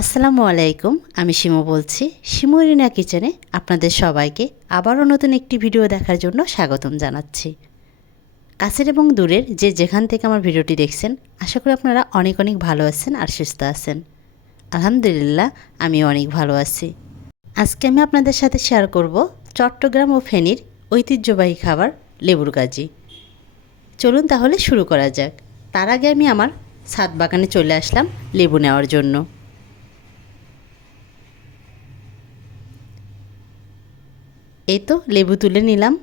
আসসালামু আলাইকুম, আমি শিমু বলছি। শিমু রিনা কিচেনে আপনাদের সবাইকে আবারও নতুন একটি ভিডিও দেখার জন্য স্বাগতম জানাচ্ছি। কাছের এবং দূরের যে যেখান থেকে আমার ভিডিওটি দেখছেন, আশা করি আপনারা অনেক অনেক ভালো আছেন আর সুস্থ আছেন। আলহামদুলিল্লাহ আমি অনেক ভালো আছি। আজকে আমি আপনাদের সাথে শেয়ার করব চট্টগ্রাম ও ফেনীর ঐতিহ্যবাহী খাবার লেবুর কাজি চলুন তাহলে শুরু করা যাক। তার আগে আমি আমার ছাদ বাগানে চলে আসলাম লেবু নেওয়ার জন্য। এই তো, লেবু তুলে নিলাম।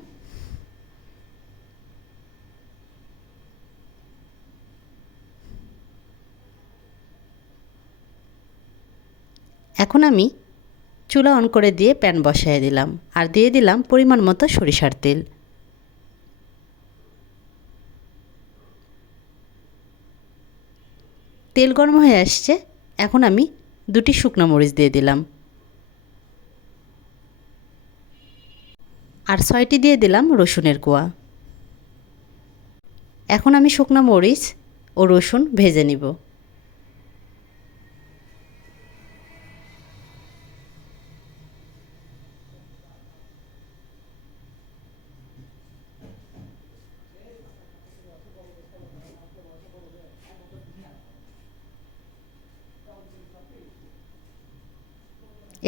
এখন আমি চুলা অন করে দিয়ে প্যান বসায় দিলাম, আর দিয়ে দিলাম পরিমাণ মতো সরিষার তেল। তেল গরম হয়ে আসছে, এখন আমি দুটি শুকনো মরিচ দিয়ে দিলাম। আর ছয়টি দিয়ে দিলাম রসুনের কোয়া। এখন আমি শুকনো মরিচ ও রসুন ভেজে নিব।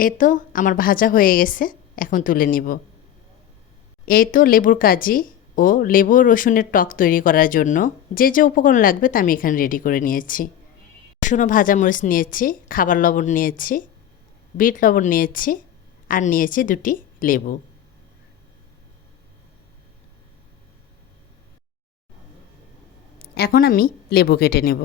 এই তো আমার ভাজা হয়ে গেছে, এখন তুলে নিব। এই তো লেবুর কাজি ও লেবু রসুনের টক তৈরি করার জন্য যে যে উপকরণ লাগবে তা আমি এখানে রেডি করে নিয়েছি। রসুন ও ভাজা মরিচ নিয়েছি, খাবার লবণ নিয়েছি, বিট লবণ নিয়েছি আর নিয়েছি দুটি লেবু। এখন আমি লেবু কেটে নেব।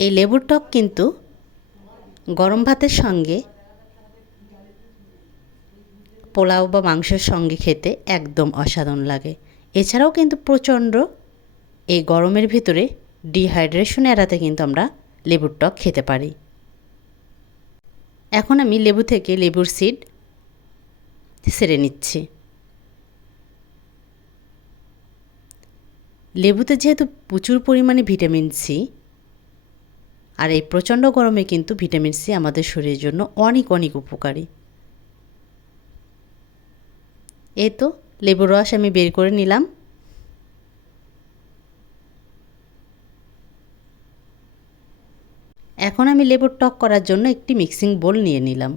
এই লেবুর টক কিন্তু গরম ভাতের সঙ্গে পোলাও বা মাংসের সঙ্গে খেতে একদম অসাধারণ লাগে। এছাড়াও কিন্তু প্রচণ্ড এই গরমের ভিতরে ডিহাইড্রেশন এড়াতে কিন্তু আমরা লেবুর টক খেতে পারি। এখন আমি লেবু থেকে লেবুর সিড সেরে নিচ্ছি। লেবুতে যেহেতু প্রচুর পরিমাণে ভিটামিন সি আর এই প্রচণ্ড গরমে কিন্তু ভিটামিন সি আমাদের শরীরের জন্য অনেক অনেক উপকারী। এই তো, লেবুর রস আমি বের করে নিলাম। এখন আমি লেবুর টক করার জন্য একটি মিক্সিং বোল নিয়ে নিলাম।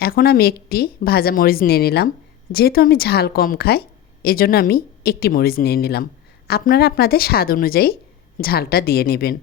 এখন আমি একটি ভাজা মরিচ নিয়ে নিলাম। যেহেতু আমি ঝাল কম খাই, এজন্য আমি একটি মরিচ নিয়ে নিলাম। আপনারা আপনাদের স্বাদ অনুযায়ী ঝালটা দিয়ে নেবেন।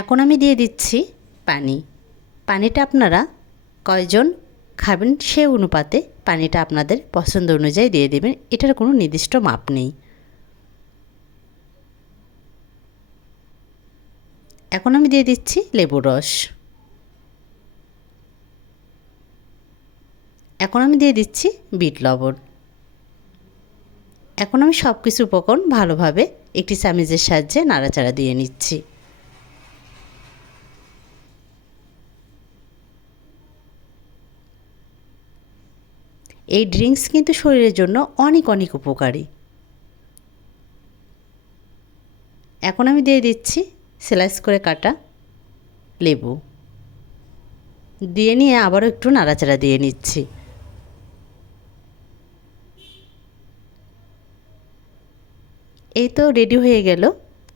এখন আমি দিয়ে দিচ্ছি পানি। পানিটা আপনারা কয়জন খাবেন সে অনুপাতে পানিটা আপনাদের পছন্দ অনুযায়ী দিয়ে দেবেন। এটার কোনো নির্দিষ্ট মাপ নেই। এখন আমি দিয়ে দিচ্ছি লেবু রস। এখন আমি দিয়ে দিচ্ছি বিট লবণ। এখন আমি সব কিছু উপকরণ ভালোভাবে একটি চামিচের সাহায্যে নাড়াচাড়া দিয়ে নিচ্ছি। এই ড্রিঙ্কস কিন্তু শরীরের জন্য অনেক অনেক উপকারী। এখন আমি দিয়ে দিচ্ছি স্লাইস করে কাটা লেবু। দিয়ে নিয়ে আবারও একটু নাড়াচাড়া দিয়ে নিচ্ছি। এই তো রেডি হয়ে গেল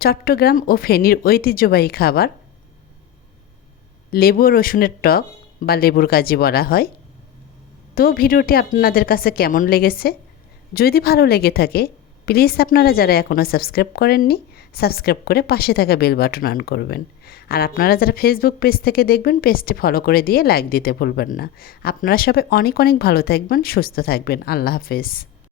চট্টগ্রাম ও ফেনীর ঐতিহ্যবাহী খাবার। লেবু রসুনের টক বা লেবুর কাজি বলা হয়। তো ভিডিওটি আপনাদের কাছে কেমন লেগেছে? যদি ভালো লেগে থাকে প্লিজ আপনারা যারা এখনও সাবস্ক্রাইব করেননি সাবস্ক্রাইব করে পাশে থাকা বেল বাটন অন করবেন। আর আপনারা যারা ফেসবুক পেজ থেকে দেখবেন পেজটি ফলো করে দিয়ে লাইক দিতে ভুলবেন না। আপনারা সবাই অনেক অনেক ভালো থাকবেন, সুস্থ থাকবেন। আল্লাহ হাফেজ।